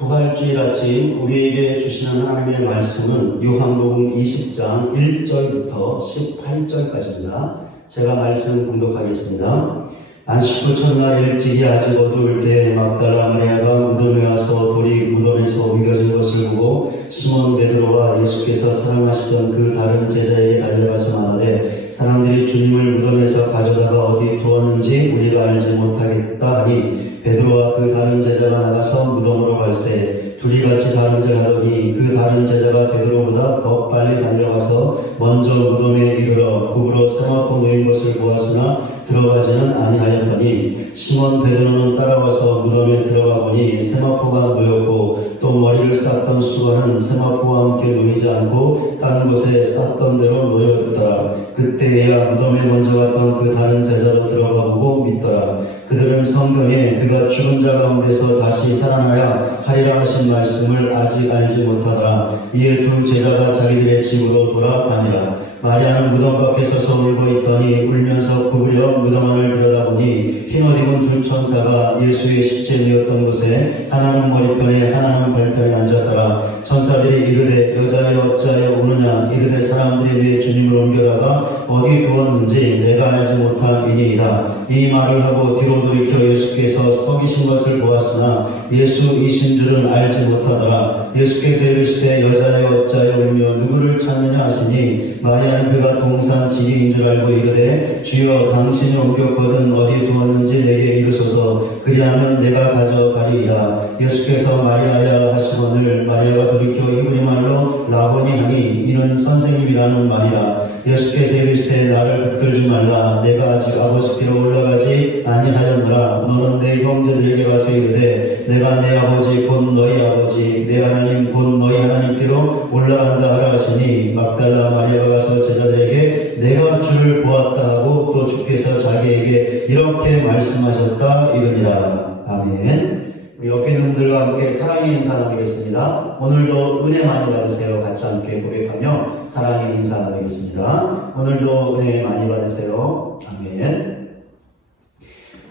부활주일 아침 우리에게 주시는 하나님의 말씀은 요한복음 20장 1절부터 18절까지입니다. 제가 말씀 공독하겠습니다. 안식 후 첫날 일찍이 아직 어두울 때 막달라 마리아가 무덤에 와서 돌이 무덤에서 옮겨진 것을 보고 시몬 베드로와 예수께서 사랑하시던 그 다른 제자에게 달려가서 말하되 사람들이 주님을 무덤에서 가져다가 어디 두었는지 우리가 알지 못하겠다 하니 베드로와 그 다른 제자가 나가서 무덤으로 갈새 둘이 같이 다름질 하더니 그 다른 제자가 베드로보다 더 빨리 달려가서 먼저 무덤에 이르러 굽으로 세마포 놓인 것을 보았으나 들어가지는 아니하였더니 시몬 베드로는 따라와서 무덤에 들어가 보니 세마포가 놓였고 또 머리를 쌌던 수건은 세마포와 함께 놓이지 않고 딴 곳에 쌌던 대로 놓였더라. 그때야 무덤에 먼저 갔던 그 다른 제자도 들어가 보고 믿더라. 그들은 성경에 그가 죽은 자 가운데서 다시 살아나야 하리라 하신 말씀을 아직 알지 못하더라. 이에 두 제자가 자기들의 집으로 돌아가니라. 마리아는 무덤 밖에 서서 울고 있더니 울면서 구부려 무덤 안을 들여다보니 흰옷 입은 두 천사가 예수의 시체되었던 곳에 하나는 머리편에 하나는 발편에 앉았더라. 천사들이 이르되 여자여 어찌하여 우느냐 이르되 사람들이 내 주님을 옮겨다가 어디 두었는지 내가 알지 못함이니이다. 이 말을 하고 뒤로 돌이켜 예수께서 서 계신 것을 보았으나 예수이신 줄은 알지 못하더라. 예수께서 이르시되 여자여 어찌하여 울며 누구를 찾느냐 하시니 마리아는 그가 동산 지기인 줄 알고 이르되 주여 당신이 옮겼거든 어디 두었는지 내게 이르소서 그리하면 내가 가져가리이다. 예수께서 마리아야 하시거늘 마리아가 돌이켜 이브리 말로 라보니 하니 이는 선생님이라는 말이라. 예수께서 이르시되 나를 붙들지 말라. 내가 아직 아버지께로 올라가지 아니하였노라. 너는 내 형제들에게 가서 이르되 내가 내 아버지 곧 너희 아버지 내 하나님 곧 너희 하나님께로 올라간다 하라 하시니 막달라 마리아가 가서 제자들에게 내가 주를 보았다 하고 또 주께서 자기에게 이렇게 말씀하셨다 이르니라. 아멘. 우리 옆에 있는 분들과 함께 사랑의 인사 나누겠습니다. 오늘도 은혜 많이 받으세요. 같이 함께 고백하며 사랑의 인사 나누겠습니다. 오늘도 은혜 많이 받으세요. 아멘.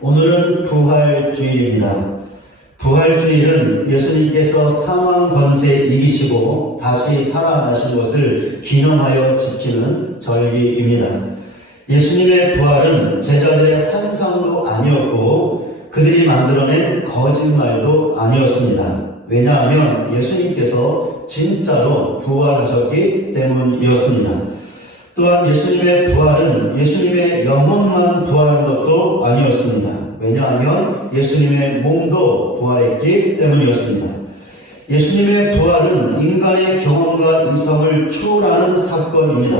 오늘은 부활주일입니다. 부활주일은 예수님께서 사망 권세 이기시고 다시 살아나신 것을 기념하여 지키는 절기입니다. 예수님의 부활은 제자들의 환상도 아니었고 그들이 만들어낸 거짓말도 아니었습니다. 왜냐하면 예수님께서 진짜로 부활하셨기 때문이었습니다. 또한 예수님의 부활은 예수님의 영혼만 부활한 것도 아니었습니다. 왜냐하면 예수님의 몸도 부활했기 때문이었습니다. 예수님의 부활은 인간의 경험과 이성을 초월하는 사건입니다.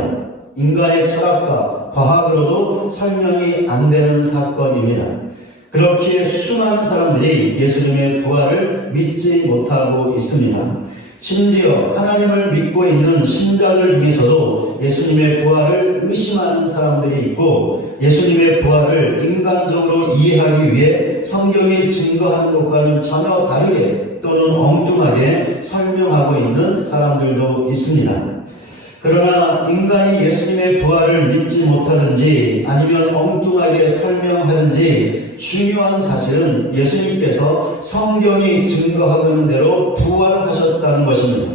인간의 철학과 과학으로도 설명이 안 되는 사건입니다. 그렇기에 수많은 사람들이 예수님의 부활을 믿지 못하고 있습니다. 심지어 하나님을 믿고 있는 신자들 중에서도 예수님의 부활을 의심하는 사람들이 있고 예수님의 부활을 인간적으로 이해하기 위해 성경이 증거하는 것과는 전혀 다르게 또는 엉뚱하게 설명하고 있는 사람들도 있습니다. 그러나 인간이 예수님의 부활을 믿지 못하든지 아니면 엉뚱하게 설명하든지 중요한 사실은 예수님께서 성경이 증거하고 있는 대로 부활하셨다는 것입니다.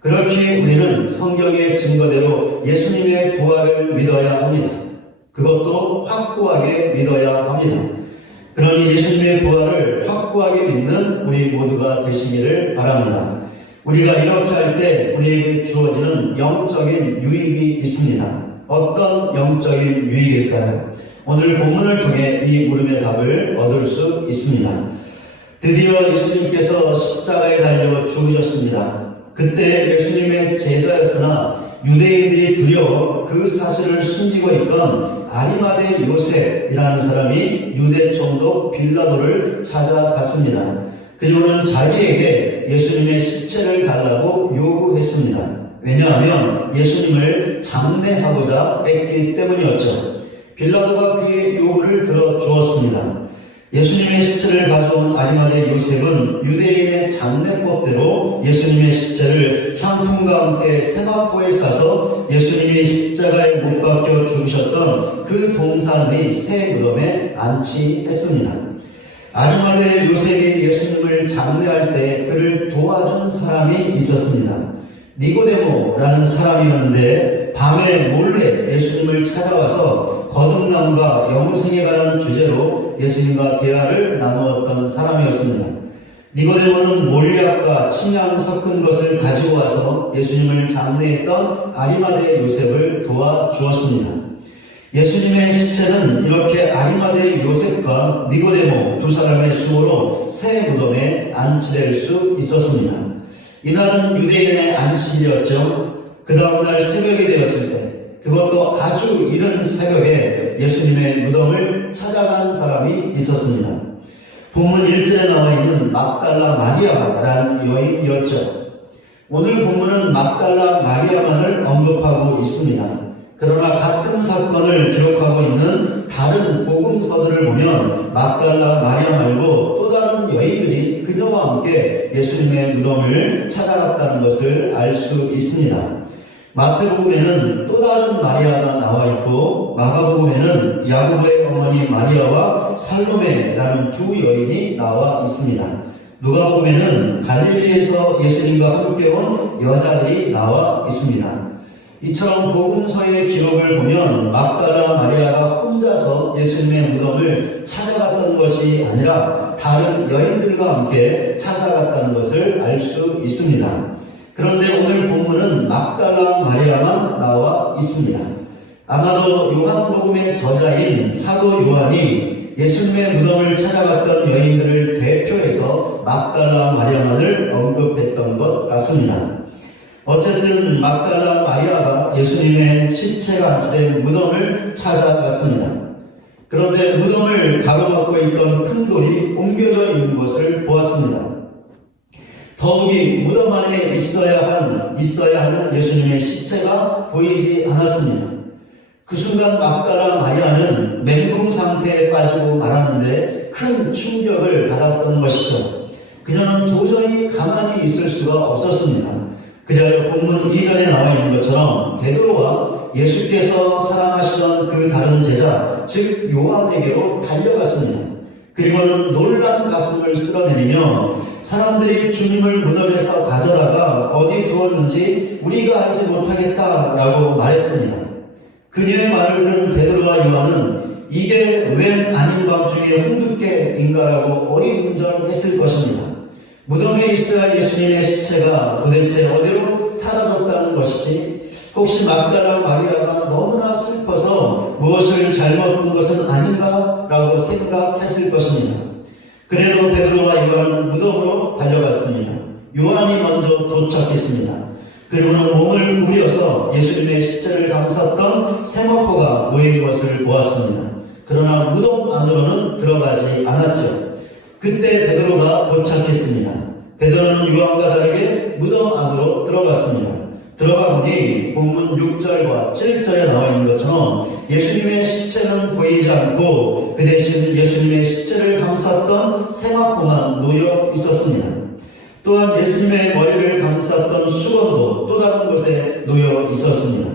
그렇기에 우리는 성경의 증거대로 예수님의 부활을 믿어야 합니다. 그것도 확고하게 믿어야 합니다. 그러니 예수님의 부활을 확고하게 믿는 우리 모두가 되시기를 바랍니다. 우리가 이렇게 할 때 우리에게 주어지는 영적인 유익이 있습니다. 어떤 영적인 유익일까요? 오늘 본문을 통해 이 물음의 답을 얻을 수 있습니다. 드디어 예수님께서 십자가에 달려 죽으셨습니다. 그때 예수님의 제자였으나 유대인들이 두려워 그 사실을 숨기고 있던 아리마대 요셉이라는 사람이 유대 총독 빌라도를 찾아갔습니다. 그리고는 자기에게 예수님의 시체를 달라고 요구했습니다. 왜냐하면 예수님을 장례하고자 했기 때문이었죠. 빌라도가 그의 요구를 들어주었습니다. 예수님의 시체를 가져온 아리마대 요셉은 유대인의 장례법대로 예수님의 시체를 향품과 함께 세마포에 싸서 예수님이 십자가에 못 박혀 죽으셨던 그 동산의 새 무덤에 안치했습니다. 아리마대 요셉이 예수님을 장례할 때 그를 도와준 사람이 있었습니다. 니고데모라는 사람이었는데 밤에 몰래 예수님을 찾아와서 거듭남과 영생에 관한 주제로 예수님과 대화를 나누었던 사람이었습니다. 니고데모는 몰약과 침향 섞은 것을 가지고 와서 예수님을 장례했던 아리마대 요셉을 도와주었습니다. 예수님의 시체는 이렇게 아리마대 요셉과 니고데모 두 사람의 수고로 새 무덤에 안치될 수 있었습니다. 이날은 유대인의 안식일이었죠. 그 다음날 새벽이 되었을 때 그것도 아주 이른 새벽에 예수님의 무덤을 찾아간 사람이 있었습니다. 본문 1절에 나와 있는 막달라 마리아라는 여인이었죠. 오늘 본문은 막달라 마리아만을 언급하고 있습니다. 그러나 같은 사건을 기록하고 있는 다른 복음서들을 보면 막달라 마리아 말고 또 다른 여인들이 그녀와 함께 예수님의 무덤을 찾아갔다는 것을 알 수 있습니다. 마태복음에는 또 다른 마리아가 나와 있고 마가복음에는 야고보의 어머니 마리아와 살로메라는 두 여인이 나와 있습니다. 누가복음에는 갈릴리에서 예수님과 함께 온 여자들이 나와 있습니다. 이처럼 복음서의 기록을 보면 막달라 마리아가 혼자서 예수님의 무덤을 찾아갔던 것이 아니라 다른 여인들과 함께 찾아갔다는 것을 알 수 있습니다. 그런데 오늘 본문은 막달라 마리아만 나와 있습니다. 아마도 요한복음의 저자인 사도 요한이 예수님의 무덤을 찾아갔던 여인들을 대표해서 막달라 마리아만을 언급했던 것 같습니다. 어쨌든 막달라 마리아가 예수님의 시체가 안치된 무덤을 찾아갔습니다. 그런데 무덤을 가로막고 있던 큰 돌이 옮겨져 있는 것을 보았습니다. 더욱이 무덤 안에 있어야 하는 예수님의 시체가 보이지 않았습니다. 그 순간 막달라 마리아는 멘붕 상태에 빠지고 말았는데 큰 충격을 받았던 것이죠. 그녀는 도저히 가만히 있을 수가 없었습니다. 그리하여 본문 2절에 나와 있는 것처럼 베드로와 예수께서 사랑하시던 그 다른 제자, 즉 요한에게로 달려갔습니다. 그리고는 놀란 가슴을 쓸어내리며 사람들이 주님을 무덤에서 가져다가 어디 두었는지 우리가 알지 못하겠다라고 말했습니다. 그녀의 말을 들은 베드로와 요한은 이게 웬 아닌 밤중에 홍두깨인가라고 어리둥절했을 것입니다. 무덤에 있어야 예수님의 시체가 도대체 어디로 사라졌다는 것이지, 혹시 막달라 마리아가 너무나 슬퍼서 무엇을 잘못 본 것은 아닌가라고 생각했을 것입니다. 그래도 베드로와 요한은 무덤으로 달려갔습니다. 요한이 먼저 도착했습니다. 그리고는 몸을 우려서 예수님의 시체를 감쌌던 세마포가 놓인 것을 보았습니다. 그러나 무덤 안으로는 들어가지 않았죠. 그때 베드로가 도착했습니다. 베드로는 요한과 다르게 무덤 안으로 들어갔습니다. 들어가 보니 본문 6절과 7절에 나와 있는 것처럼 예수님의 시체는 보이지 않고 그 대신 예수님의 시체를 감쌌던 세마포만 놓여 있었습니다. 또한 예수님의 머리를 감쌌던 수건도 또 다른 곳에 놓여 있었습니다.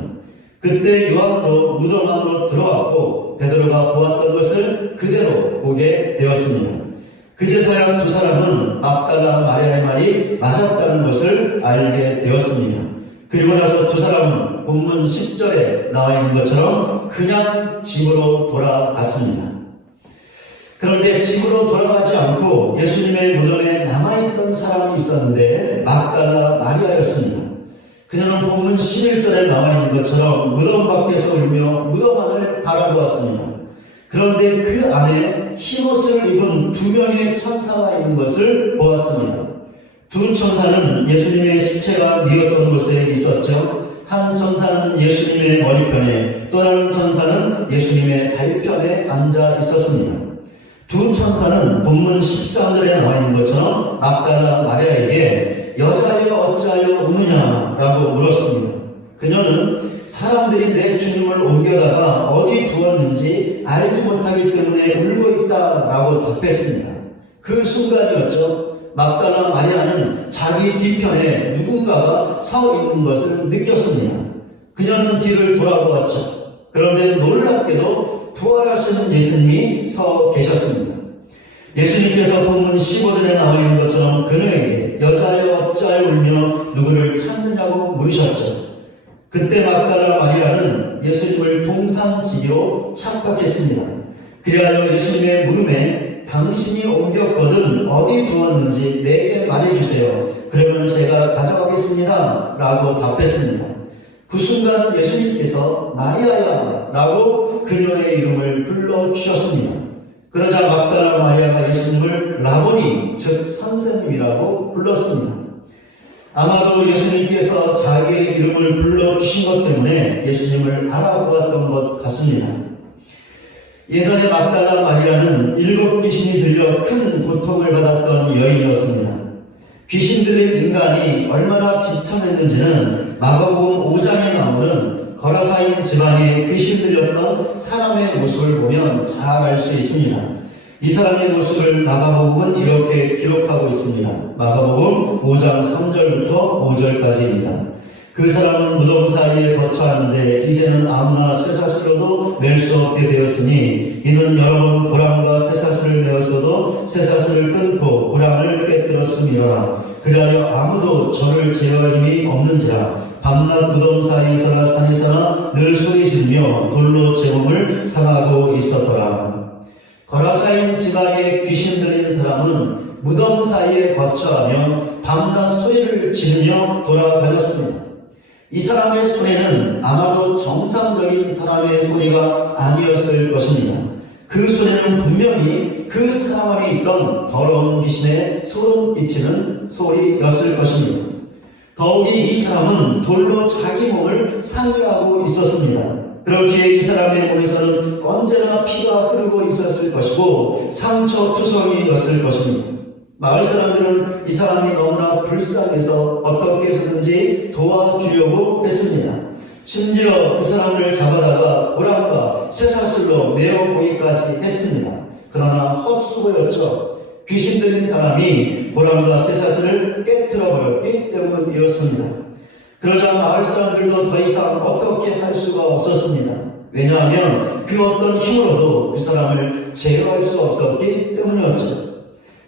그때 요한도 무덤 안으로 들어왔고 베드로가 보았던 것을 그대로 보게 되었습니다. 그제서야 두 사람은 막달라 마리아의 말이 맞았다는 것을 알게 되었습니다. 그리고 나서 두 사람은 본문 10절에 나와 있는 것처럼 그냥 집으로 돌아갔습니다. 그런데 집으로 돌아가지 않고 예수님의 무덤에 남아있던 사람이 있었는데 막달라 마리아였습니다. 그녀는 본문 11절에 나와 있는 것처럼 무덤 밖에서 울며 무덤 안을 바라보았습니다. 그런데 그 안에 흰옷을 입은 두 명의 천사가 있는 것을 보았습니다. 두 천사는 예수님의 시체가 뉘었던 곳에 있었죠. 한 천사는 예수님의 머리편에, 또 다른 천사는 예수님의 발편에 앉아 있었습니다. 두 천사는 본문 13절에 나와 있는 것처럼 막달라 마리아에게 여자여 어찌하여 우느냐라고 물었습니다. 그녀는 사람들이 내 주님을 옮겨다가 어디 두었는지 알지 못하기 때문에 울고 있다라고 답했습니다. 그 순간이었죠. 막달라 마리아는 자기 뒤편에 누군가가 서 있는 것을 느꼈습니다. 그녀는 뒤를 돌아보았죠. 그런데 놀랍게도 부활하시는 예수님이 서 계셨습니다. 예수님께서 본문 15절에 나와 있는 것처럼 그녀에게 여자여 어찌하여 울며 누구를 찾느냐고 물으셨죠. 그때 막달라 마리아는 예수님을 동산지기로 착각했습니다. 그리하여 예수님의 물음에 당신이 옮겼거든 어디 두었는지 내게 말해주세요. 그러면 제가 가져가겠습니다 라고 답했습니다. 그 순간 예수님께서 마리아야 라고 그녀의 이름을 불러주셨습니다. 그러자 막달라 마리아가 예수님을 라보니 즉 선생님이라고 불렀습니다. 아마도 예수님께서 자기의 이름을 불러주신 것 때문에 예수님을 알아보았던 것 같습니다. 예전에 막달라 마리아는 7 귀신이 들려 큰 고통을 받았던 여인이었습니다. 귀신 들린 인간이 얼마나 비참했는지는 마가복음 5장에 나오는 거라사인 지방에 귀신 들렸던 사람의 모습을 보면 잘 알 수 있습니다. 이 사람의 모습을 마가복음은 이렇게 기록하고 있습니다. 마가복음 5장 3절부터 5절까지입니다. 그 사람은 무덤 사이에 거처하는데 이제는 아무나 쇠사슬로도 맬 수 없게 되었으니 이는 여러 번 고랑과 쇠사슬을 메었어도 쇠사슬을 끊고 고랑을 깨뜨렸음이로라. 그리하여 아무도 저를 제어할 힘이 없는지라. 밤낮 무덤 사이에서나 산에서나 늘 소리 지르며 돌로 제 몸을 상하고 있었더라. 거라사인 지방에 귀신 들린 사람은 무덤 사이에 거처하며 밤낮 소리를 지르며 돌아다녔습니다. 이 사람의 소리는 아마도 정상적인 사람의 소리가 아니었을 것입니다. 그 소리는 분명히 그 사람 안에 있던 더러운 귀신의 소름 끼치는 소리였을 것입니다. 더욱이 이 사람은 돌로 자기 몸을 상의하고 있었습니다. 그렇기에 이 사람의 몸에서는 언제나 피가 흐르고 있었을 것이고 상처투성이였을 것입니다. 마을 사람들은 이 사람이 너무나 불쌍해서 어떻게 해서든지 도와주려고 했습니다. 심지어 그 사람을 잡아다가 고랑과 쇠사슬로 메어보기까지 했습니다. 그러나 헛수고였죠. 귀신 들린 사람이 고랑과 쇠사슬을 깨트려버렸기 때문이었습니다. 그러자 마을 사람들도 더 이상 어떻게 할 수가 없었습니다. 왜냐하면 그 어떤 힘으로도 그 사람을 제어할 수 없었기 때문이었죠.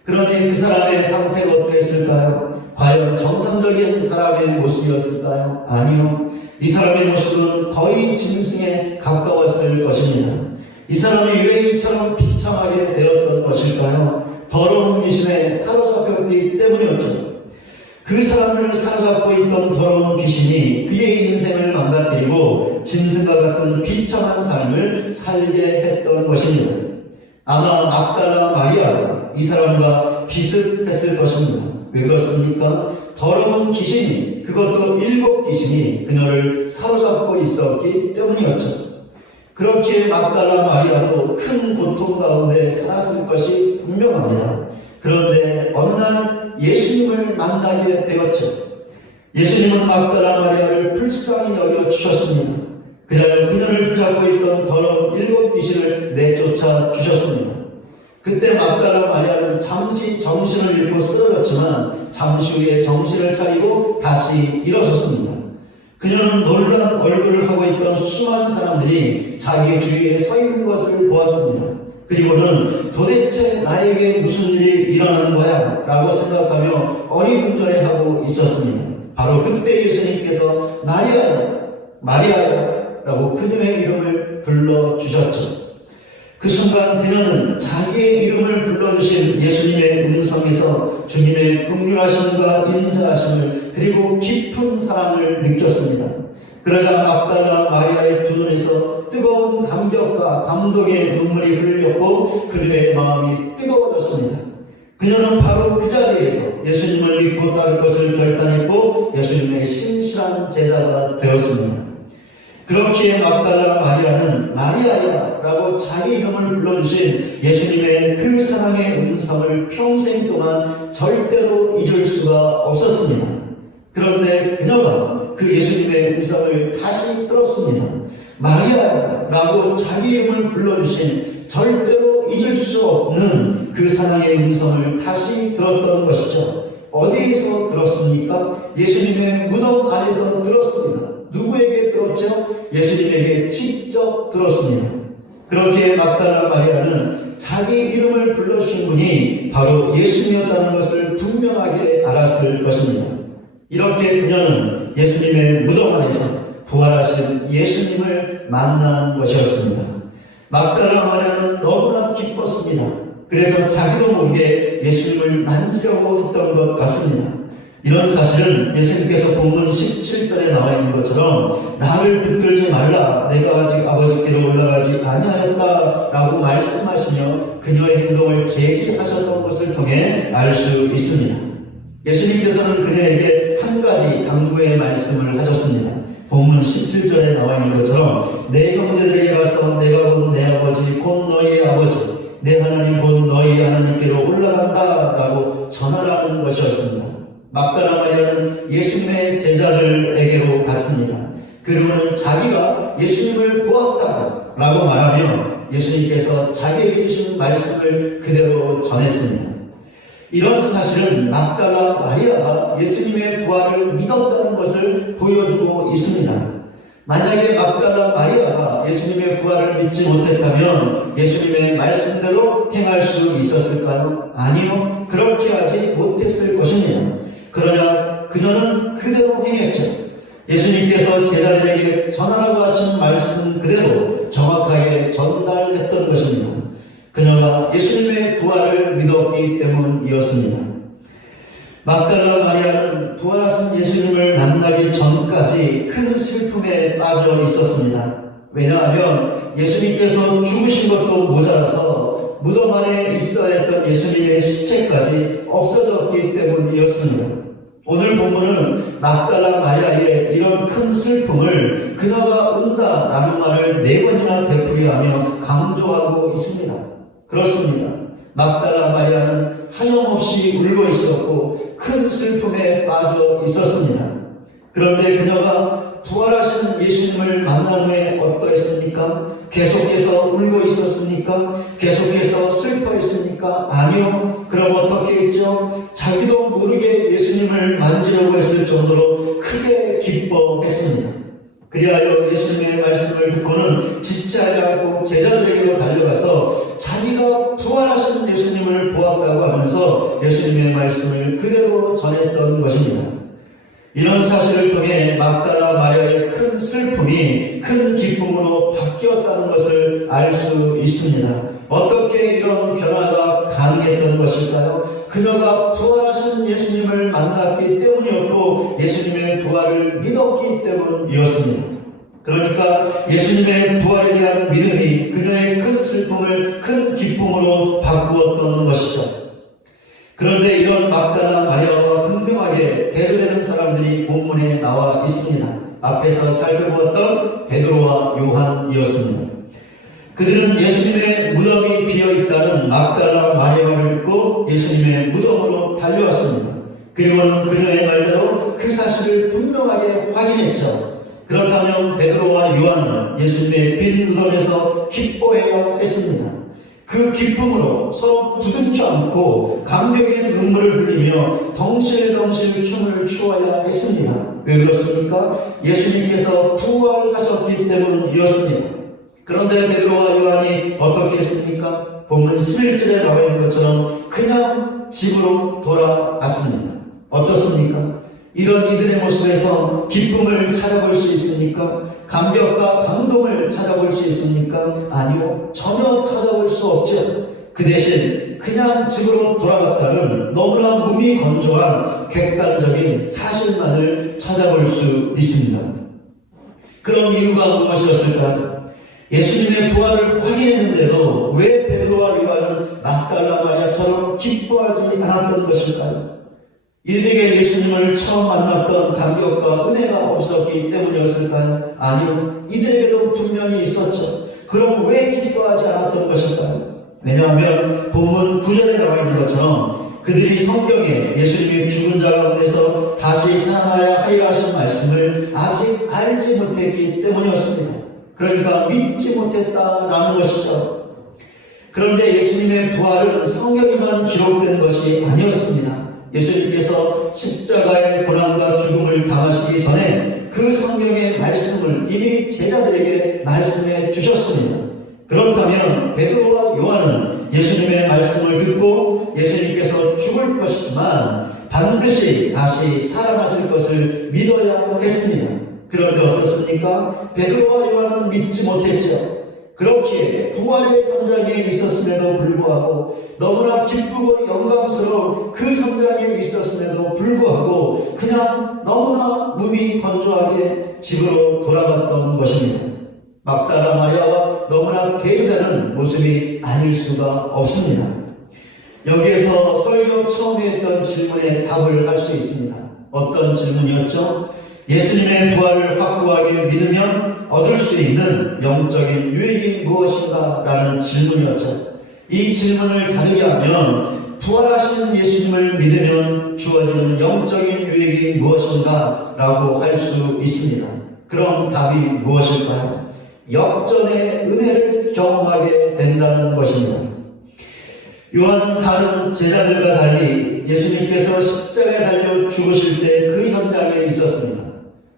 그러니 그 사람의 상태가 어땠을까요? 과연 정상적인 사람의 모습이었을까요? 아니요. 이 사람의 모습은 거의 짐승에 가까웠을 것입니다. 이 사람이 왜 이처럼 비참하게 되었던 것일까요? 더러운 귀신에 사로잡혔기 때문이었죠. 그 사람을 사로잡고 있던 더러운 귀신이 그의 인생을 망가뜨리고 짐승과 같은 비참한 삶을 살게 했던 것입니다. 아마 막달라 마리아가 이 사람과 비슷했을 것입니다. 왜 그렇습니까? 더러운 귀신이, 그것도 7 귀신이 그녀를 사로잡고 있었기 때문이었죠. 그렇기에 막달라 마리아도 큰 고통 가운데 살았을 것이 분명합니다. 그런데 어느 날 예수님을 만나게 되었죠. 예수님은 막달라 마리아를 불쌍히 여겨주셨습니다. 그녀를 붙잡고 있던 더러운 7 귀신을 내쫓아 주셨습니다. 그때 막달라 마리아는 잠시 정신을 잃고 쓰러졌지만 잠시 후에 정신을 차리고 다시 일어섰습니다. 그녀는 놀란 얼굴을 하고 있던 수많은 사람들이 자기 주위에 서 있는 것을 보았습니다. 그리고는 도대체 나에게 무슨 일이 일어나는 거야? 라고 생각하며 어리둥절해하고 있었습니다. 바로 그때 예수님께서 마리아야 라고 그녀의 이름을 불러주셨죠. 그 순간 그녀는 자기의 이름을 불러주신 예수님의 음성에서 주님의 긍휼하심과 인자하심을 그리고 깊은 사랑을 느꼈습니다. 그러자 막달라 마리아의 두 눈에서 뜨거운 감격과 감동의 눈물이 흘렸고 그녀의 마음이 뜨거워졌습니다. 그녀는 바로 그 자리에서 예수님을 믿고 따를 것을 결단했고 예수님의 신실한 제자가 되었습니다. 그렇기에 막달라 마리아는 마리아야 라고 자기 이름을 불러주신 예수님의 그 사랑의 음성을 평생 동안 절대로 잊을 수가 없었습니다. 그런데 그녀가 그 예수님의 음성을 다시 들었습니다. 마리아야 라고 자기 이름을 불러주신 절대로 잊을 수 없는 그 사랑의 음성을 다시 들었던 것이죠. 어디에서 들었습니까? 예수님의 무덤 안에서 들었습니다. 누구에게 들었죠? 예수님에게 직접 들었습니다. 그렇기에 막달라 마리아는 자기 이름을 불러주신 분이 바로 예수님이었다는 것을 분명하게 알았을 것입니다. 이렇게 그녀는 예수님의 무덤 안에서 부활하신 예수님을 만난 것이었습니다. 막달라 마리아는 너무나 기뻤습니다. 그래서 자기도 모르게 예수님을 만지려고 했던 것 같습니다. 이런 사실은 예수님께서 본문 17절에 나와 있는 것처럼 나를 붙들지 말라 내가 아직 아버지께로 올라가지 아니하였다 라고 말씀하시며 그녀의 행동을 제지하셨던 것을 통해 알 수 있습니다. 예수님께서는 그녀에게 한 가지 당부의 말씀을 하셨습니다. 본문 17절에 나와 있는 것처럼 내 형제들에게 가서 내가 본 내 아버지 곧 너희의 아버지 내 하나님 곧 너희 하나님께로 올라간다 라고 전하라는 것이었습니다. 막달라 마리아는 예수님의 제자들에게로 갔습니다. 그리고는 자기가 예수님을 보았다 라고 말하며 예수님께서 자기에게 주신 말씀을 그대로 전했습니다. 이런 사실은 막달라 마리아가 예수님의 부활을 믿었다는 것을 보여주고 있습니다. 만약에 막달라 마리아가 예수님의 부활을 믿지 못했다면 예수님의 말씀대로 행할 수 있었을까요? 아니요. 그렇게 하지 못했을 것입니다. 그러나 그녀는 그대로 행했죠. 예수님께서 제자들에게 전하라고 하신 말씀 그대로 정확하게 전달했던 것입니다. 그녀가 예수님의 부활을 믿었기 때문이었습니다. 막달라 마리아는 부활하신 예수님을 만나기 전까지 큰 슬픔에 빠져 있었습니다. 왜냐하면 예수님께서 죽으신 것도 모자라서 무덤 안에 있어야 했던 예수님의 시체까지 없어졌기 때문이었습니다. 오늘 본문은 막달라 마리아의 이런 큰 슬픔을 그녀가 운다라는 말을 4번이나 되풀이하며 강조하고 있습니다. 그렇습니다. 막달라 마리아는 하염없이 울고 있었고 큰 슬픔에 빠져 있었습니다. 그런데 그녀가 부활하신 예수님을 만난 후에 어떠했습니까? 계속해서 울고 있었습니까? 계속해서 슬퍼했습니까? 아니요. 그럼 어떻게 했죠? 자기도 모르게 예수님을 만지려고 했을 정도로 크게 기뻐했습니다. 그리하여 예수님의 말씀을 듣고는 지체하지 않고 제자들에게로 달려가서 자기가 부활하신 예수님을 보았다고 하면서 예수님의 말씀을 그대로 전했던 것입니다. 이런 사실을 통해 막달라 마리아의 큰 슬픔이 큰 기쁨으로 바뀌었다는 것을 알 수 있습니다. 어떻게 이런 변화가 가능했던 것일까요? 그녀가 부활하신 예수님을 만났기 때문이었고 예수님의 부활을 믿었기 때문이었습니다. 그러니까 예수님의 부활에 대한 믿음이 그녀의 큰 슬픔을 큰 기쁨으로 바꾸었던 것이죠. 그런데 이런 막달라 마리아와 분명하게 대조되는 사람들이 본문에 나와 있습니다. 앞에서 살펴보았던 베드로와 요한이었습니다. 그들은 예수님의 무덤이 비어있다는 막달라 마리아를 듣고 예수님의 무덤으로 달려왔습니다. 그리고는 그녀의 말대로 그 사실을 분명하게 확인했죠. 그렇다면 베드로와 요한은 예수님의 빈 무덤에서 기뻐해야 했습니다. 그 기쁨으로 서로 부둥켜 안고 감격의 눈물을 흘리며 덩실덩실 춤을 추어야 했습니다. 왜 그렇습니까? 예수님께서 부활하셨기 때문이었습니다. 그런데 베드로와 요한이 어떻게 했습니까? 본문 11절에 나와 있는 것처럼 그냥 집으로 돌아갔습니다. 어떻습니까? 이런 이들의 모습에서 기쁨을 찾아볼 수 있습니까? 감격과 감동을 찾아볼 수 있습니까? 아니요. 전혀 찾아볼 수 없죠. 그 대신 그냥 집으로 돌아갔다는 너무나 몸이 건조한 객관적인 사실만을 찾아볼 수 있습니다. 그런 이유가 무엇이었을까요? 예수님의 부활을 확인했는데도 왜 베드로와 요한은 막달라 마리아처럼 기뻐하지 않았던 것일까요? 이들에게 예수님을 처음 만났던 감격과 은혜가 없었기 때문이었을까요? 아니요. 이들에게도 분명히 있었죠. 그럼 왜 기뻐하지 않았던 것일까요? 왜냐하면 본문 9절에 나와 있는 것처럼 그들이 성경에 예수님이 죽은 자 가운데서 다시 살아나야 하리라 하신 말씀을 아직 알지 못했기 때문이었습니다. 그러니까 믿지 못했다라는 것이죠. 그런데 예수님의 부활은 성경에만 기록된 것이 아니었습니다. 예수님께서 십자가의 고난과 죽음을 당하시기 전에 그 성경의 말씀을 이미 제자들에게 말씀해 주셨습니다. 그렇다면 베드로와 요한은 예수님의 말씀을 듣고 예수님께서 죽을 것이지만 반드시 다시 살아나실 것을 믿어야 했습니다. 그런데 어떻습니까? 베드로와 요한은 믿지 못했죠. 그렇기에 부활의 현장에 있었음에도 불구하고 너무나 기쁘고 영광스러운 그 현장에 있었음에도 불구하고 그냥 너무나 몸이 건조하게 집으로 돌아갔던 것입니다. 막달라 마리아와 너무나 대조되는 모습이 아닐 수가 없습니다. 여기에서 설교 처음에 했던 질문에 답을 할 수 있습니다. 어떤 질문이었죠? 예수님의 부활을 확고하게 믿으면 얻을 수 있는 영적인 유익이 무엇인가? 라는 질문이었죠. 이 질문을 다르게 하면 부활하신 예수님을 믿으면 주어지는 영적인 유익이 무엇인가? 라고 할 수 있습니다. 그럼 답이 무엇일까요? 역전의 은혜를 경험하게 된다는 것입니다. 요한은 다른 제자들과 달리 예수님께서 십자가에 달려 죽으실 때 그 현장에 있었습니다.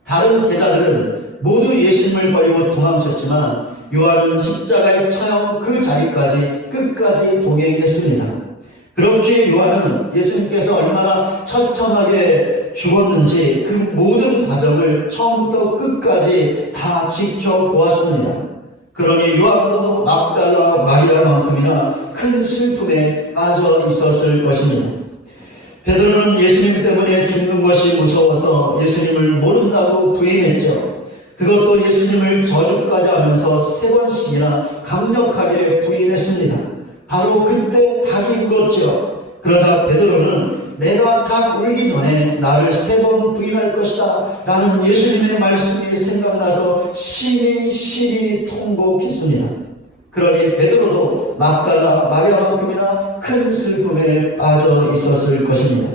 다른 제자들은 모두 예수님을 버리고 도망쳤지만 요한은 십자가에 처형 그 자리까지 끝까지 동행했습니다. 그렇게 요한은 예수님께서 얼마나 처참하게 죽었는지 그 모든 과정을 처음부터 끝까지 다 지켜보았습니다. 그러니 요한도 막달라 마리아만큼이나 큰 슬픔에 빠져 있었을 것입니다. 베드로는 예수님 때문에 죽는 것이 무서워서 예수님을 모른다고 부인했죠. 그것도 예수님을 저주까지 하면서 3번씩이나 강력하게 부인했습니다. 바로 그때 닭이 물었죠. 그러자 베드로는 내가 닭 울기 전에 나를 3번 부인할 것이다 라는 예수님의 말씀이 생각나서 심히 통곡했습니다. 그러니 베드로도 막달라 마리아만큼이나 큰 슬픔에 빠져 있었을 것입니다.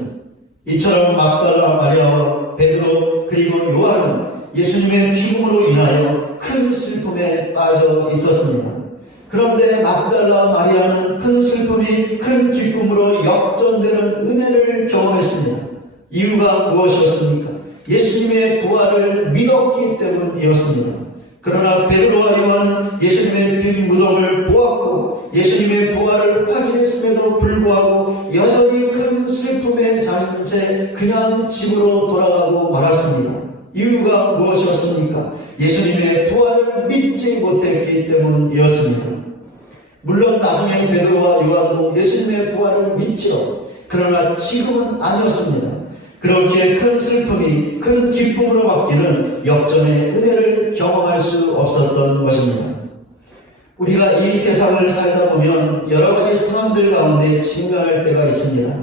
이처럼 막달라 마리아와 베드로 그리고 요한은 예수님의 죽음으로 인하여 큰 슬픔에 빠져 있었습니다. 그런데 막달라 마리아는 큰 슬픔이 큰 기쁨으로 역전되는 은혜를 경험했습니다. 이유가 무엇이었습니까? 예수님의 부활을 믿었기 때문이었습니다. 그러나 베드로와 요한은 예수님의 빈 무덤을 보았고 예수님의 부활을 확인했음에도 불구하고 여전히 큰 슬픔에 잠긴 채 그냥 집으로 돌아가고 말았습니다. 이유가 무엇이었습니까? 예수님의 부활을 믿지 못했기 때문이었습니다. 물론 나중에 베드로와 요한도 예수님의 부활을 믿죠. 그러나 지금은 아니었습니다. 그렇게 큰 슬픔이 큰 기쁨으로 바뀌는 역전의 은혜를 경험할 수 없었던 것입니다. 우리가 이 세상을 살다 보면 여러 가지 상황들 가운데 진간할 때가 있습니다.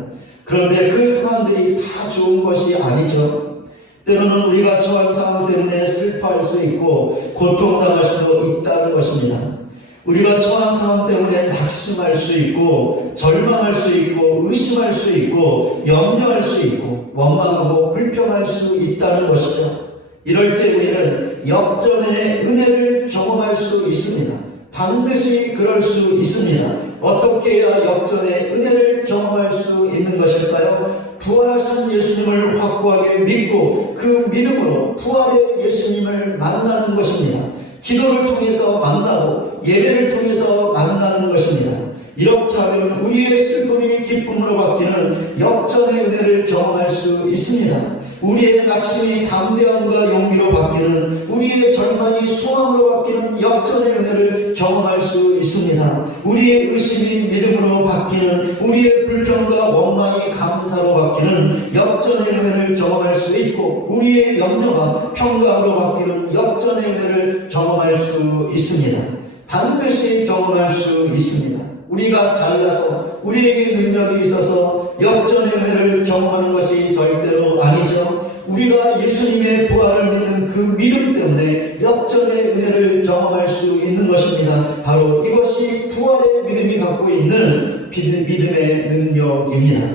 그런데 그 상황들이 다 좋은 것이 아니죠. 때로는 우리가 처한 상황 때문에 슬퍼할 수 있고 고통당할 수도 있다는 것입니다. 우리가 처한 상황 때문에 낙심할 수 있고 절망할 수 있고 의심할 수 있고 염려할 수 있고 원망하고 불평할 수 있다는 것이죠. 이럴 때 우리는 역전의 은혜를 경험할 수 있습니다. 반드시 그럴 수 있습니다. 어떻게 해야 역전의 은혜를 경험할 수 있는 것일까요? 부활하신 예수님을 확고하게 믿고 그 믿음으로 부활의 예수님을 만나는 것입니다. 기도를 통해서 만나고 예배를 통해서 만나는 것입니다. 이렇게 하면 우리의 슬픔이 기쁨으로 바뀌는 역전의 은혜를 경험할 수 있습니다. 우리의 낙심이 담대함과 용기로 바뀌는, 우리의 절망이 소망으로 바뀌는 역전의 은혜를 경험할 수 있습니다. 우리의 의심이 믿음으로 바뀌는, 우리의 불평과 원망이 감사로 바뀌는 역전의 은혜를 경험할 수 있고, 우리의 염려가 평강으로 바뀌는 역전의 은혜를 경험할 수 있습니다. 반드시 경험할 수 있습니다. 우리가 잘나서 우리에게 능력이 있어서 역전의 은혜를 경험하는 것이 절대로 아니죠. 우리가 예수님의 부활을 믿는 그 믿음 때문에 역전의 은혜를 경험할 수 있는 것입니다. 바로 이것이 부활의 믿음이 갖고 있는 믿음의 능력입니다.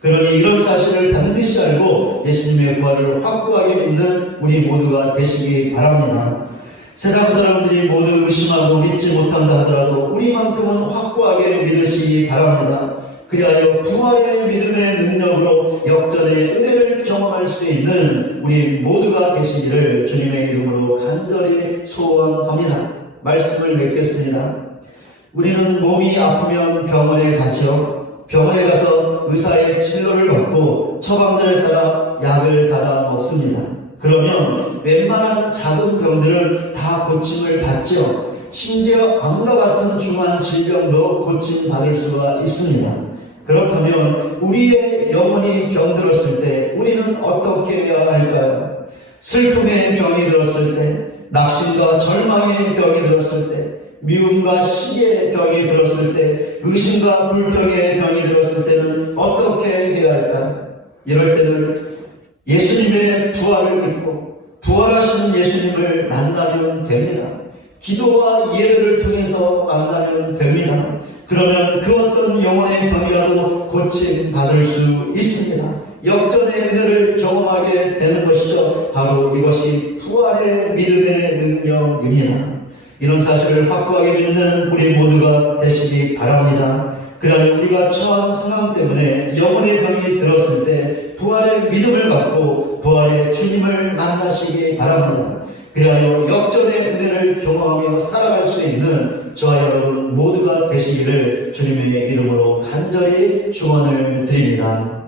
그러니 이런 사실을 반드시 알고 예수님의 부활을 확고하게 믿는 우리 모두가 되시기 바랍니다. 세상 사람들이 모두 의심하고 믿지 못한다 하더라도 우리만큼은 확고하게 믿으시기 바랍니다. 그리하여 부활의 믿음의 능력으로 역전의 은혜를 경험할 수 있는 우리 모두가 되시기를 주님의 이름으로 간절히 소원합니다. 말씀을 맺겠습니다. 우리는 몸이 아프면 병원에 가죠. 병원에 가서 의사의 진료를 받고 처방전에 따라 약을 받아 먹습니다. 그러면 웬만한 작은 병들은 다 고침을 받죠. 심지어 암과 같은 중한 질병도 고침받을 수가 있습니다. 그렇다면 우리의 영혼이 병들었을 때 우리는 어떻게 해야 할까요? 슬픔의 병이 들었을 때, 낙심과 절망의 병이 들었을 때, 미움과 시기의 병이 들었을 때, 의심과 불평의 병이 들었을 때는 어떻게 해야 할까요? 이럴 때는 예수님의 부활을 믿고 부활하신 예수님을 만나면 됩니다. 기도와 예배를 통해서 만나면 됩니다. 그러면 그 어떤 영혼의 병이라도 고침받을 수 있습니다. 역전의 은혜를 경험하게 되는 것이죠. 바로 이것이 부활의 믿음의 능력입니다. 이런 사실을 확고하게 믿는 우리 모두가 되시기 바랍니다. 그러나 우리가 처한 상황 때문에 영혼의 병이 들었을 때 부활의 믿음을 갖고 부활의 주님을 만나시기 바랍니다. 그리하여 역전의 은혜를 경험하며 살아갈 수 있는 저와 여러분 모두가 되시기를 주님의 이름으로 간절히 축원을 드립니다.